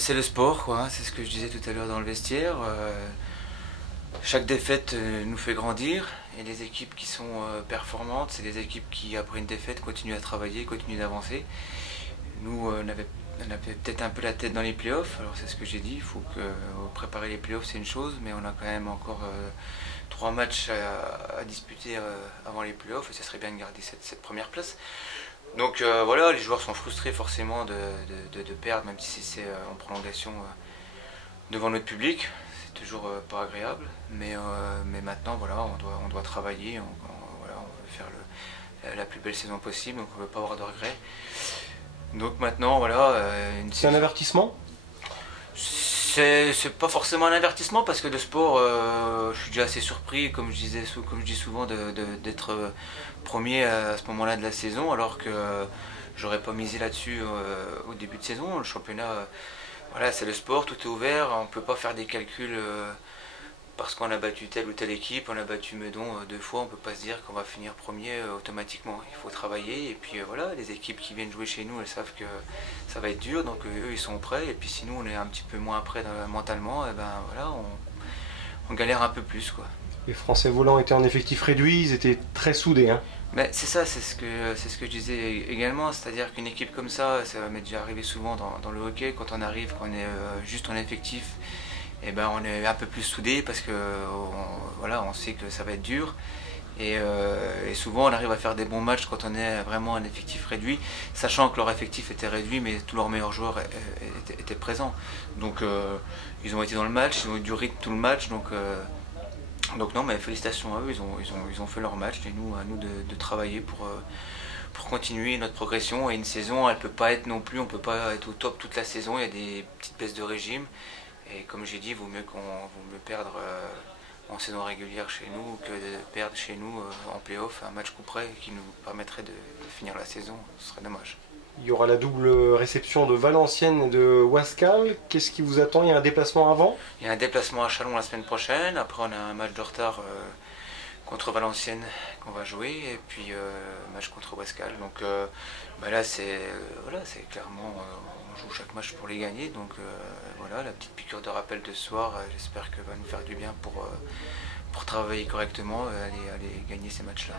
C'est le sport, quoi. C'est ce que je disais tout à l'heure dans le vestiaire. Chaque défaite nous fait grandir et les équipes qui sont performantes, c'est des équipes qui, après une défaite, continuent à travailler, continuent d'avancer. Nous, on avait peut-être un peu la tête dans les playoffs, alors c'est ce que j'ai dit, il faut que préparer les playoffs c'est une chose, mais on a quand même encore 3 matchs à disputer avant les playoffs et ce serait bien de garder cette première place. Donc voilà, les joueurs sont frustrés forcément de perdre, même si c'est en prolongation devant notre public. C'est toujours pas agréable, mais maintenant voilà, on doit travailler, voilà, on veut faire la plus belle saison possible, donc on ne veut pas avoir de regrets. Donc maintenant voilà. C'est un avertissement ? C'est pas forcément un avertissement parce que le sport, je suis déjà assez surpris, comme je dis souvent, d'être premier à ce moment-là de la saison, alors que j'aurais pas misé là-dessus au début de saison. Le championnat, voilà, c'est le sport, tout est ouvert, on peut pas faire des calculs parce qu'on a battu telle ou telle équipe, on a battu Meudon 2 fois, on peut pas se dire qu'on va finir premier automatiquement. Il faut travailler et puis voilà, les équipes qui viennent jouer chez nous, elles savent que ça va être dur, donc eux ils sont prêts, et puis si nous on est un petit peu moins prêts mentalement, et ben voilà, on galère un peu plus, quoi. Les Français volants étaient en effectif réduit, ils étaient très soudés, hein. Mais c'est ça, c'est ce que je disais également, c'est-à-dire qu'une équipe comme ça m'est déjà arrivé souvent dans le hockey, quand on arrive, qu'on est juste en effectif, et ben on est un peu plus soudés parce que voilà, on sait que ça va être dur. Et souvent on arrive à faire des bons matchs quand on est vraiment un effectif réduit, sachant que leur effectif était réduit mais tous leurs meilleurs joueurs étaient présents. Donc ils ont été dans le match, ils ont eu du rythme tout le match, donc non, mais félicitations à eux, ils ont fait leur match, et nous, à nous de travailler pour continuer notre progression. Et une saison, elle peut pas être non plus, on peut pas être au top toute la saison, il y a des petites baisses de régime. Et comme j'ai dit, il vaut mieux perdre en saison régulière chez nous que de perdre chez nous en play-off un match coup près qui nous permettrait de finir la saison. Ce serait dommage. Il y aura la double réception de Valenciennes et de Wascal. Qu'est-ce qui vous attend? Il y a un déplacement avant? Il y a un déplacement à Châlons la semaine prochaine. Après, on a un match de retard contre Valenciennes qu'on va jouer. Et puis, match contre Wascal. Donc là, c'est clairement... on joue chaque match pour les gagner. Donc voilà, la petite piqûre de rappel de ce soir, j'espère que va nous faire du bien pour travailler correctement et aller gagner ces matchs-là.